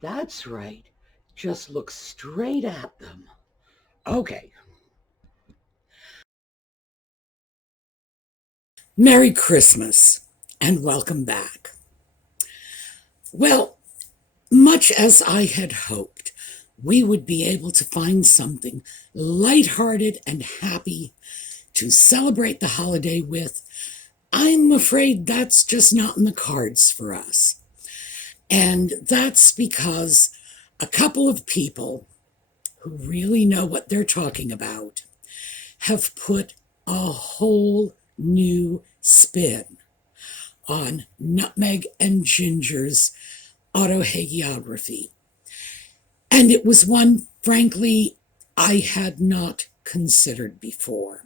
That's right. Just look straight at them. Okay. Merry Christmas and welcome back. Well, much as I had hoped, we would be able to find something lighthearted and happy to celebrate the holiday with. I'm afraid that's just not in the cards for us. And that's because a couple of people who really know what they're talking about have put a whole new spin on Nutmeg and Ginger's autohagiography. And it was one, frankly, I had not considered before.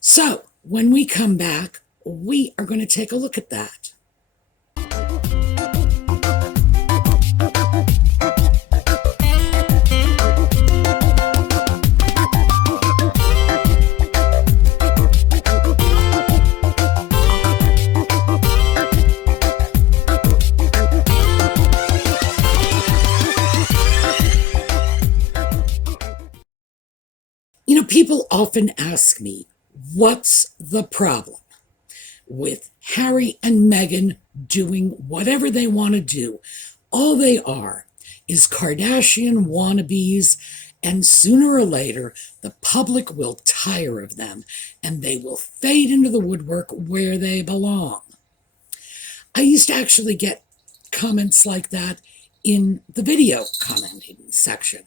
So when we come back, we are going to take a look at that. People often ask me, what's the problem with Harry and Meghan doing whatever they want to do? All they are is Kardashian wannabes, and sooner or later, the public will tire of them, and they will fade into the woodwork where they belong. I used to actually get comments like that in the video commenting section.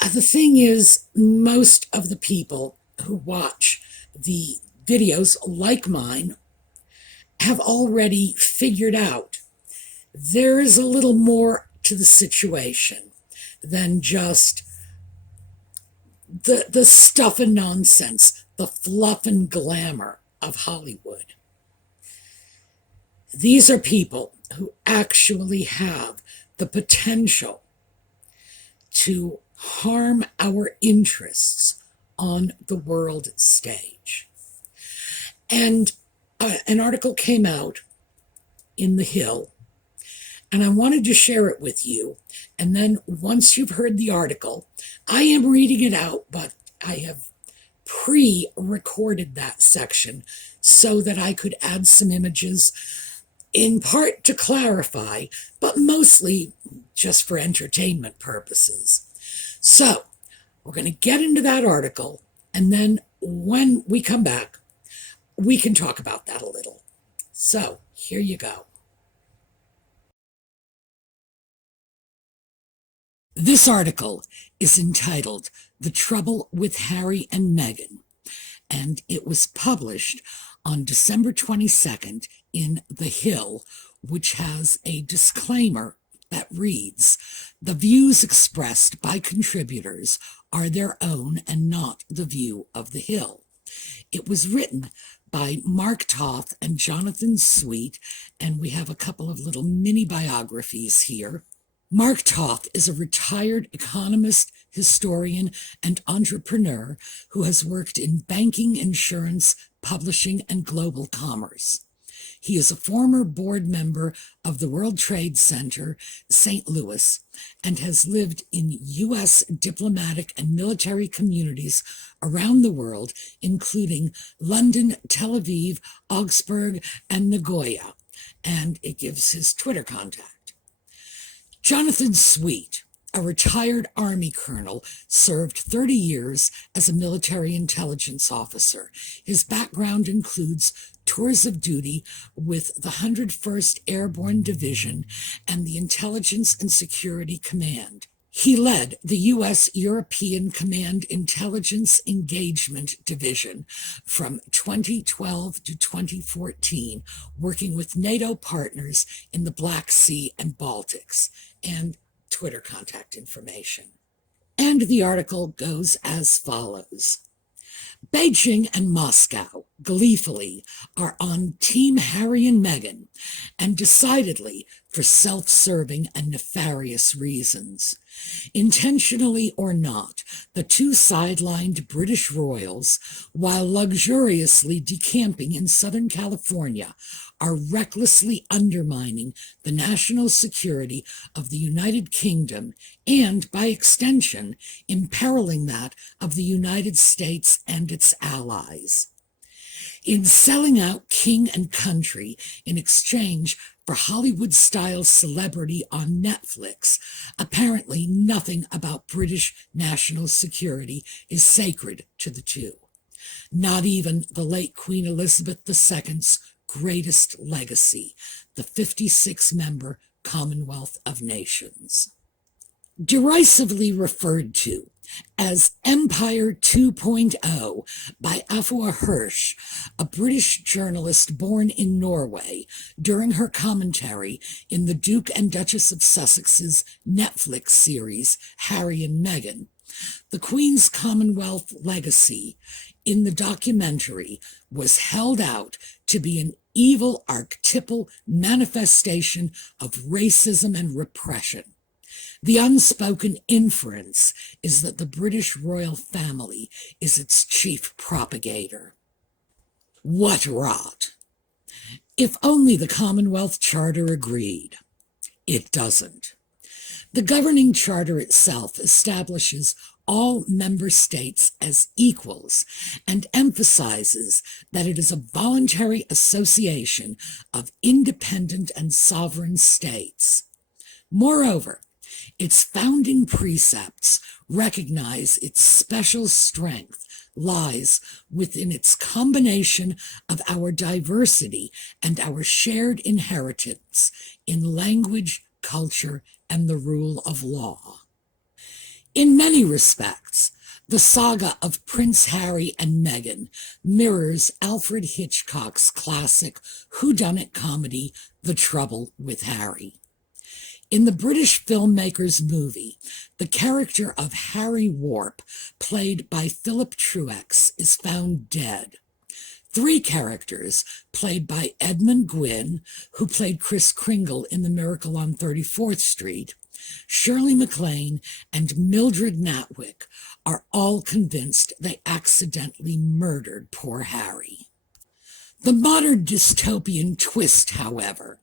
The thing is, most of the people who watch the videos like mine have already figured out there is a little more to the situation than just the stuff and nonsense, the fluff and glamour of Hollywood. These are people who actually have the potential to harm our interests on the world stage. And an article came out in The Hill, and I wanted to share it with you. And then once you've heard the article, I am reading it out, but I have pre-recorded that section so that I could add some images, in part to clarify, but mostly just for entertainment purposes. So we're going to get into that article, and then when we come back, we can talk about that a little. So here you go. This article is entitled "The Trouble with Harry and Meghan," and it was published on December 22nd in The Hill, which has a disclaimer that reads, "The views expressed by contributors are their own and not the view of The Hill." It was written by Mark Toth and Jonathan Sweet, and we have a couple of little mini biographies here. Mark Toth is a retired economist, historian, and entrepreneur who has worked in banking, insurance, publishing, and global commerce. He is a former board member of the World Trade Center, St. Louis, and has lived in U.S. diplomatic and military communities around the world, including London, Tel Aviv, Augsburg, and Nagoya. And it gives his Twitter contact. Jonathan Sweet, a retired Army colonel, served 30 years as a military intelligence officer. His background includes tours of duty with the 101st Airborne Division and the Intelligence and Security Command. He led the U.S. European Command Intelligence Engagement Division from 2012 to 2014, working with NATO partners in the Black Sea and Baltics, and Twitter contact information. And the article goes as follows. Beijing and Moscow, gleefully, are on Team Harry and Meghan and decidedly for self-serving and nefarious reasons. Intentionally or not, the two sidelined British royals, while luxuriously decamping in Southern California, are recklessly undermining the national security of the United Kingdom and, by extension, imperiling that of the United States and its allies. In selling out king and country in exchange for Hollywood-style celebrity on Netflix, apparently nothing about British national security is sacred to the two. Not even the late Queen Elizabeth II's greatest legacy, the 56-member Commonwealth of Nations. Derisively referred to as Empire 2.0 by Afua Hirsch, a British journalist born in Norway, during her commentary in the Duke and Duchess of Sussex's Netflix series Harry and Meghan, the Queen's Commonwealth legacy in the documentary was held out to be an evil archetypal manifestation of racism and repression. The unspoken inference is that the British royal family is its chief propagator. What rot! If only the Commonwealth Charter agreed. It doesn't. The governing charter itself establishes all member states as equals and emphasizes that it is a voluntary association of independent and sovereign states. Moreover, its founding precepts recognize its special strength lies within its combination of our diversity and our shared inheritance in language, culture, and the rule of law. In many respects, the saga of Prince Harry and Meghan mirrors Alfred Hitchcock's classic whodunit comedy, The Trouble with Harry. In the British filmmaker's movie, the character of Harry Warp, played by Philip Truex, is found dead. Three characters, played by Edmund Gwynne, who played Kris Kringle in The Miracle on 34th Street, Shirley MacLaine, and Mildred Natwick, are all convinced they accidentally murdered poor Harry. The modern dystopian twist, however,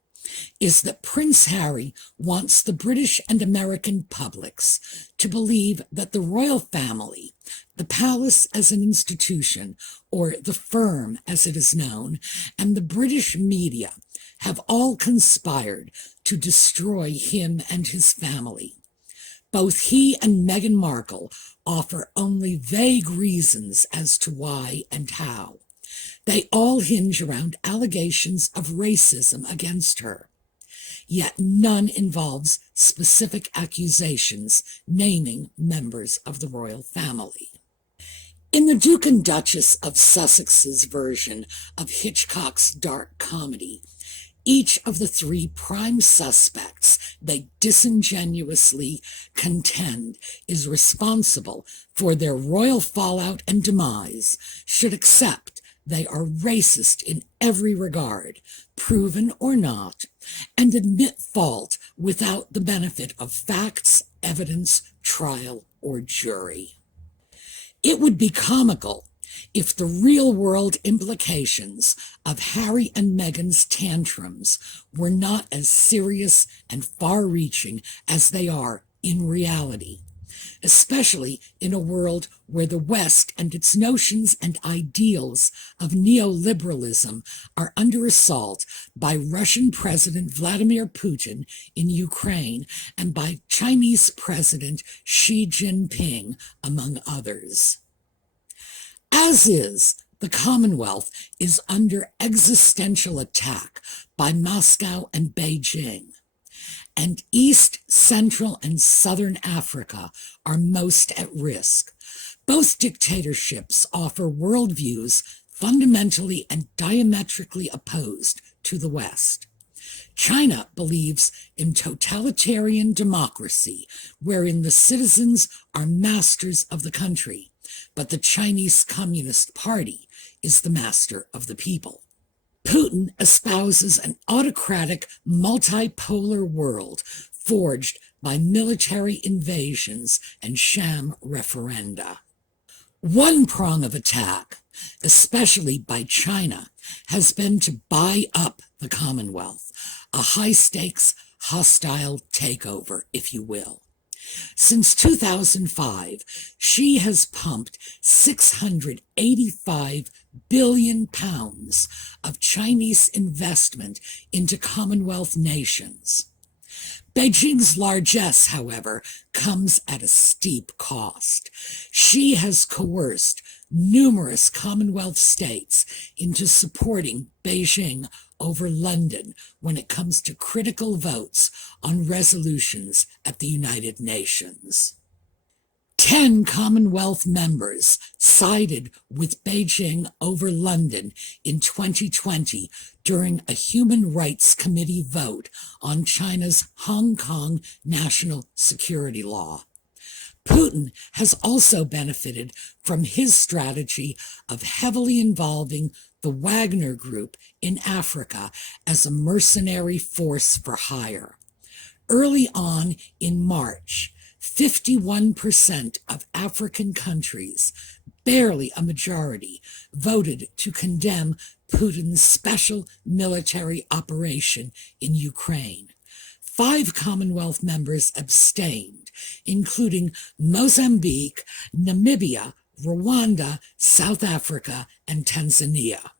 is that Prince Harry wants the British and American publics to believe that the royal family, the palace as an institution, or the firm as it is known, and the British media have all conspired to destroy him and his family. Both he and Meghan Markle offer only vague reasons as to why and how. They all hinge around allegations of racism against her. Yet none involves specific accusations naming members of the royal family. In the Duke and Duchess of Sussex's version of Hitchcock's dark comedy, each of the three prime suspects they disingenuously contend is responsible for their royal fallout and demise should accept they are racist in every regard, proven or not, and admit fault without the benefit of facts, evidence, trial, or jury. It would be comical if the real-world implications of Harry and Meghan's tantrums were not as serious and far-reaching as they are in reality, especially in a world where the West and its notions and ideals of neoliberalism are under assault by Russian President Vladimir Putin in Ukraine and by Chinese President Xi Jinping, among others. As is, the Commonwealth is under existential attack by Moscow and Beijing, and East, Central, and Southern Africa are most at risk. Both dictatorships offer worldviews fundamentally and diametrically opposed to the West. China believes in totalitarian democracy, wherein the citizens are masters of the country, but the Chinese Communist Party is the master of the people. Putin espouses an autocratic, multipolar world forged by military invasions and sham referenda. One prong of attack, especially by China, has been to buy up the Commonwealth, a high-stakes, hostile takeover, if you will. Since 2005, she has pumped 685 billion pounds of Chinese investment into Commonwealth nations. Beijing's largesse, however, comes at a steep cost. She has coerced numerous Commonwealth states into supporting Beijing over London when it comes to critical votes on resolutions at the United Nations. 10 Commonwealth members sided with Beijing over London in 2020 during a Human Rights Committee vote on China's Hong Kong national security law. Putin has also benefited from his strategy of heavily involving the Wagner Group in Africa as a mercenary force for hire. Early on in March, 51% of African countries, barely a majority, voted to condemn Putin's special military operation in Ukraine. 5 Commonwealth members abstained, including Mozambique, Namibia, Rwanda, South Africa, and Tanzania.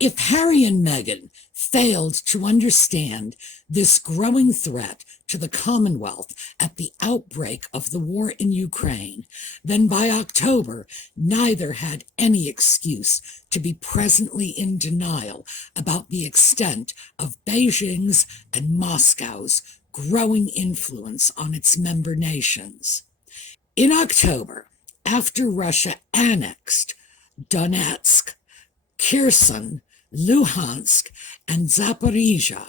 If Harry and Meghan failed to understand this growing threat to the Commonwealth at the outbreak of the war in Ukraine, then by October, neither had any excuse to be presently in denial about the extent of Beijing's and Moscow's growing influence on its member nations. In October, after Russia annexed Donetsk, Kherson, Luhansk, and Zaporizhia,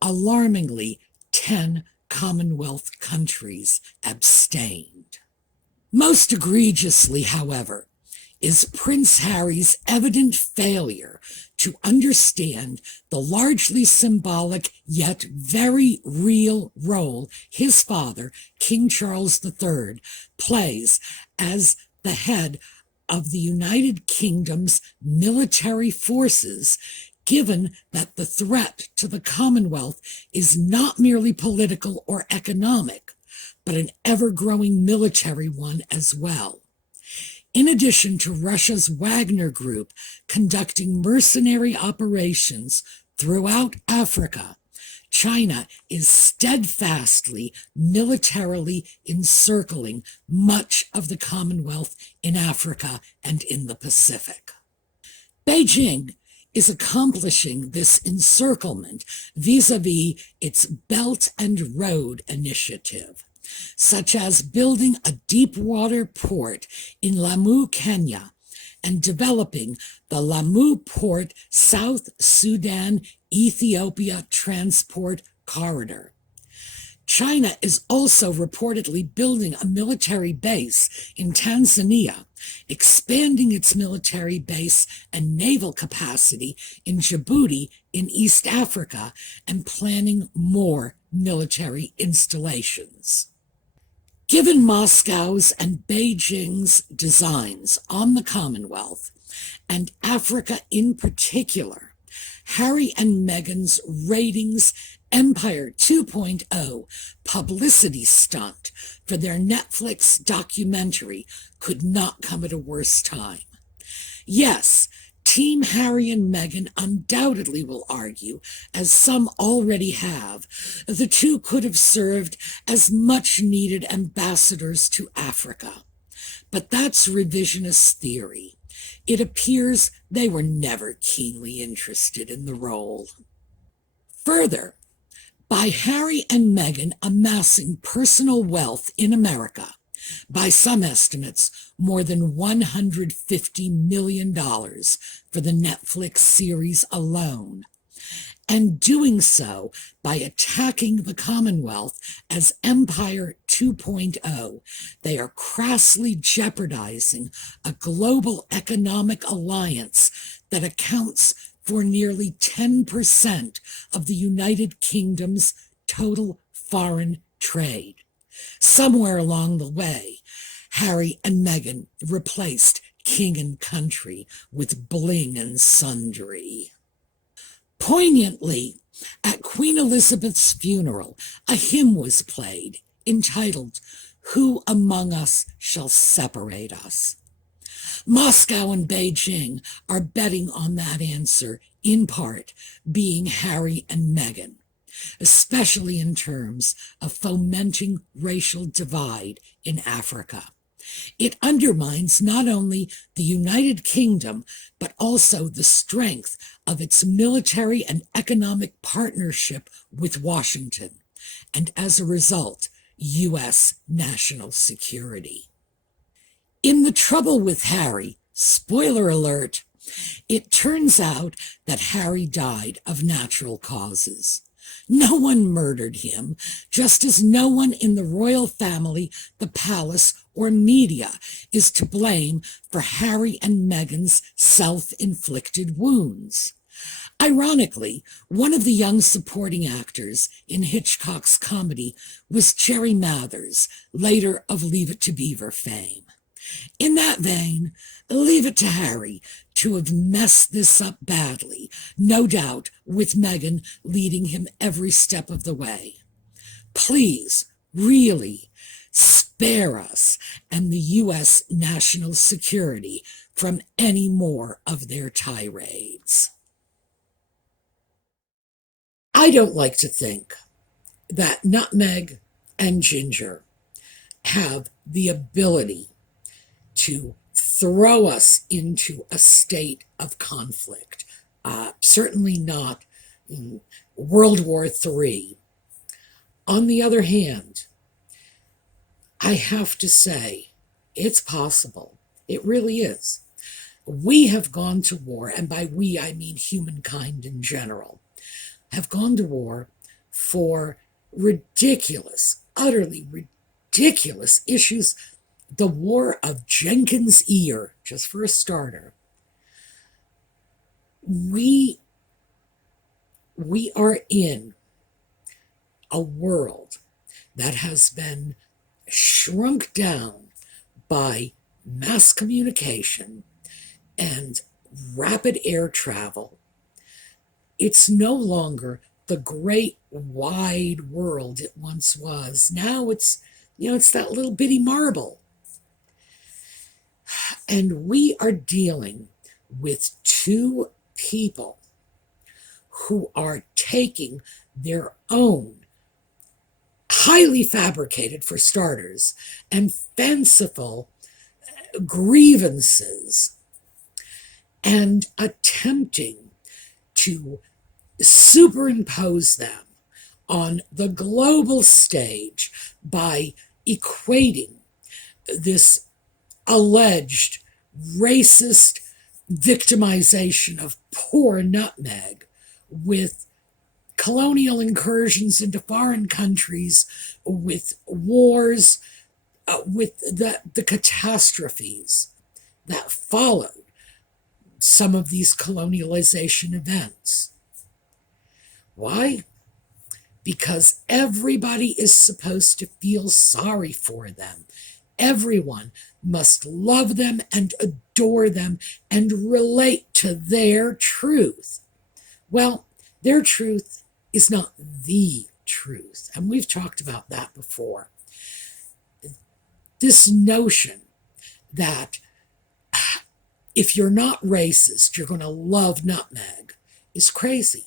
alarmingly, 10 Commonwealth countries abstained. Most egregiously, however, is Prince Harry's evident failure to understand the largely symbolic yet very real role his father, King Charles III, plays as the head of the United Kingdom's military forces, given that the threat to the Commonwealth is not merely political or economic, but an ever-growing military one as well. In addition to Russia's Wagner Group conducting mercenary operations throughout Africa, China is steadfastly militarily encircling much of the Commonwealth in Africa and in the Pacific. Beijing is accomplishing this encirclement vis-a-vis its Belt and Road Initiative, such as building a deep-water port in Lamu, Kenya, and developing the Lamu Port South Sudan-Ethiopia Transport Corridor. China is also reportedly building a military base in Tanzania, expanding its military base and naval capacity in Djibouti in East Africa, and planning more military installations. Given Moscow's and Beijing's designs on the Commonwealth, and Africa in particular, Harry and Meghan's ratings Empire 2.0 publicity stunt for their Netflix documentary could not come at a worse time. Yes, Team Harry and Meghan undoubtedly will argue, as some already have, the two could have served as much-needed ambassadors to Africa. But that's revisionist theory. It appears they were never keenly interested in the role. Further, by Harry and Meghan amassing personal wealth in America, by some estimates, more than $150 million for the Netflix series alone, and doing so by attacking the Commonwealth as Empire 2.0, they are crassly jeopardizing a global economic alliance that accounts for nearly 10% of the United Kingdom's total foreign trade. Somewhere along the way, Harry and Meghan replaced king and country with bling and sundry. Poignantly, at Queen Elizabeth's funeral, a hymn was played entitled, "Who Among Us Shall Separate Us?" Moscow and Beijing are betting on that answer, in part being Harry and Meghan, especially in terms of fomenting racial divide in Africa. It undermines not only the United Kingdom, but also the strength of its military and economic partnership with Washington, and as a result, U.S. national security. In The Trouble with Harry, spoiler alert, it turns out that Harry died of natural causes. No one murdered him, just as no one in the royal family, the palace, or media is to blame for Harry and Meghan's self-inflicted wounds. Ironically, one of the young supporting actors in Hitchcock's comedy was Jerry Mathers, later of Leave It to Beaver fame. In that vein, leave it to Harry to have messed this up badly, no doubt with Meghan leading him every step of the way. Please, really, spare us and the U.S. national security from any more of their tirades. I don't like to think that Nutmeg and Ginger have the ability to throw us into a state of conflict. Certainly not in World War III. On the other hand, I have to say, it's possible. It really is. We have gone to war, and by we I mean humankind in general, have gone to war for ridiculous, utterly ridiculous issues. The War of Jenkins' Ear, just for a starter. We are in a world that has been shrunk down by mass communication and rapid air travel. It's no longer the great wide world it once was. Now it's that little bitty marble. And we are dealing with two people who are taking their own highly fabricated, for starters, and fanciful grievances and attempting to superimpose them on the global stage by equating this alleged racist victimization of poor Nutmeg with colonial incursions into foreign countries, with wars, with the catastrophes that followed some of these colonialization events. Why? Because everybody is supposed to feel sorry for them. Everyone must love them and adore them and relate to their truth. Well, their truth is not the truth, and we've talked about that before. This notion that if you're not racist, you're going to love Nutmeg is crazy,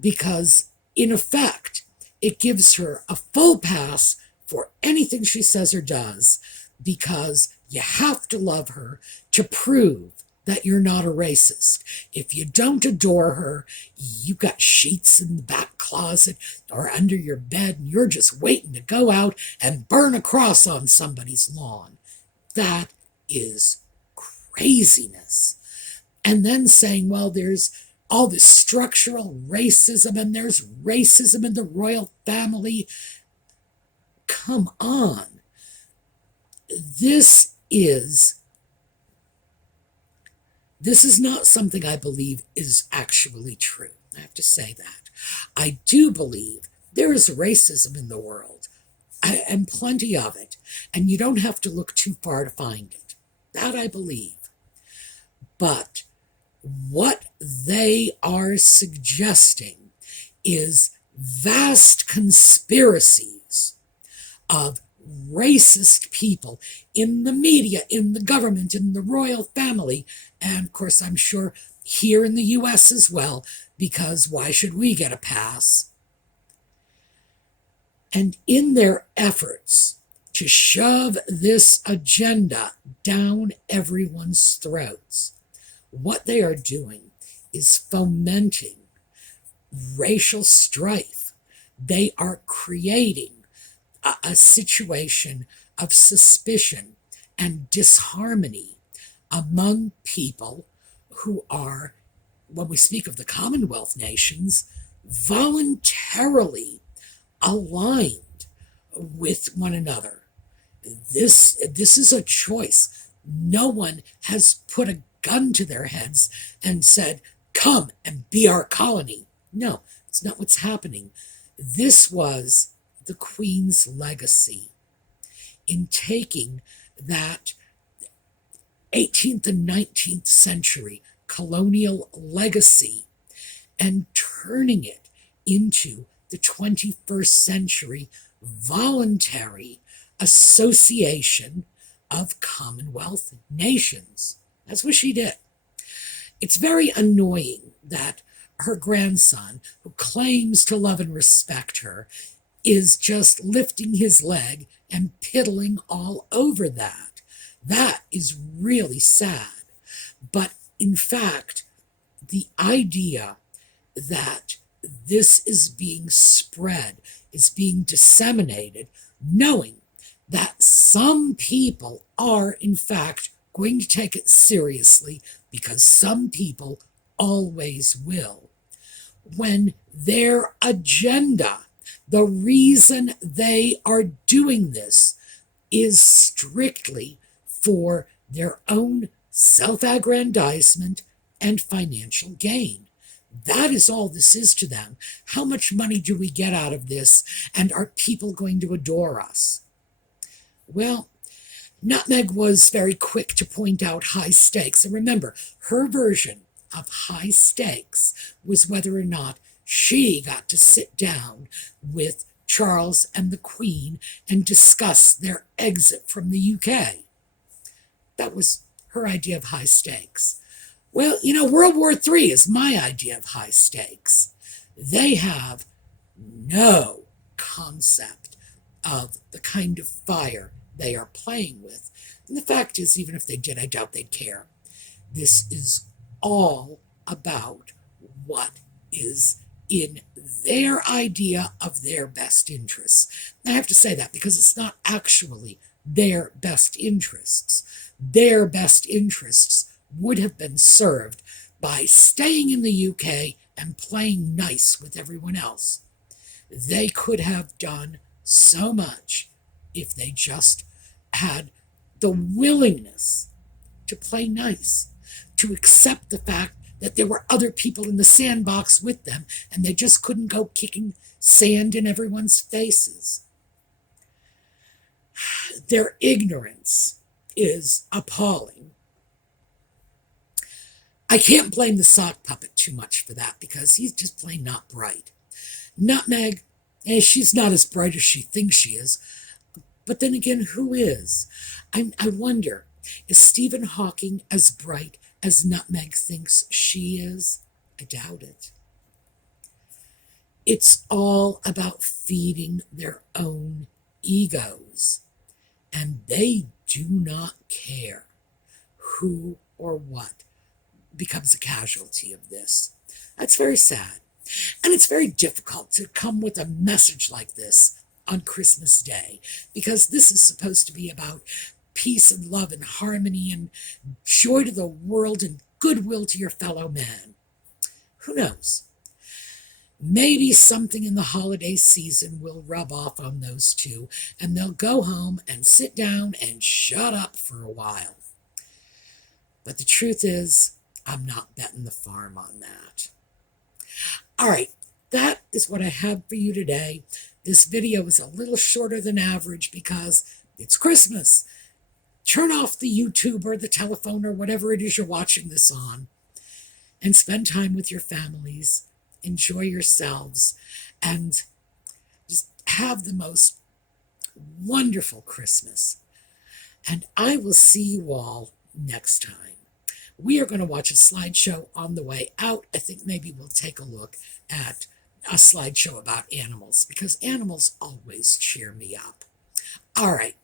because in effect, it gives her a full pass for anything she says or does, because you have to love her to prove that you're not a racist. If you don't adore her, you've got sheets in the back closet or under your bed, and you're just waiting to go out and burn a cross on somebody's lawn. That is craziness. And then saying, well, there's all this structural racism, and there's racism in the royal family. Come on. This is not something I believe is actually true. I have to say that. I do believe there is racism in the world, and plenty of it, and you don't have to look too far to find it. That I believe. But what they are suggesting is vast conspiracies of racist people in the media, in the government, in the royal family, and of course I'm sure here in the US as well, because why should we get a pass? And in their efforts to shove this agenda down everyone's throats, what they are doing is fomenting racial strife. They are creating a situation of suspicion and disharmony among people who are, when we speak of the Commonwealth nations, voluntarily aligned with one another. This is a choice. No one has put a gun to their heads and said, come and be our colony. No, it's not what's happening. This was the Queen's legacy in taking that 18th and 19th century colonial legacy and turning it into the 21st century voluntary association of Commonwealth nations. That's what she did. It's very annoying that her grandson, who claims to love and respect her, is just lifting his leg and piddling all over that. That is really sad. But in fact, the idea that this is being spread, is being disseminated, knowing that some people are in fact going to take it seriously, because some people always will, when their agenda, the reason they are doing this, is strictly for their own self-aggrandizement and financial gain. That is all this is to them. How much money do we get out of this, and are people going to adore us? Well, Nutmeg was very quick to point out high stakes. And remember, her version of high stakes was whether or not she got to sit down with Charles and the Queen and discuss their exit from the UK. That was her idea of high stakes. Well, World War III is my idea of high stakes. They have no concept of the kind of fire they are playing with. And the fact is, even if they did, I doubt they'd care. This is all about what is in their idea of their best interests. I have to say that because it's not actually their best interests. Their best interests would have been served by staying in the UK and playing nice with everyone else. They could have done so much if they just had the willingness to play nice, to accept the fact that there were other people in the sandbox with them, and they just couldn't go kicking sand in everyone's faces. Their ignorance is appalling. I can't blame the sock puppet too much for that, because he's just plain not bright. Nutmeg, she's not as bright as she thinks she is. But then again, who is? I wonder, is Stephen Hawking as bright as Nutmeg thinks she is? I doubt it. It's all about feeding their own egos. And they do not care who or what becomes a casualty of this. That's very sad. And it's very difficult to come with a message like this on Christmas Day, because this is supposed to be about peace and love and harmony and joy to the world and goodwill to your fellow man. Who knows? Maybe something in the holiday season will rub off on those two, and they'll go home and sit down and shut up for a while. But the truth is, I'm not betting the farm on that. All right, that is what I have for you today. This video is a little shorter than average because it's Christmas. Turn off the YouTube or the telephone or whatever it is you're watching this on and spend time with your families. Enjoy yourselves and just have the most wonderful Christmas. And I will see you all next time. We are going to watch a slideshow on the way out. I think maybe we'll take a look at a slideshow about animals because animals always cheer me up. All right.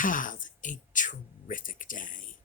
Have a terrific day.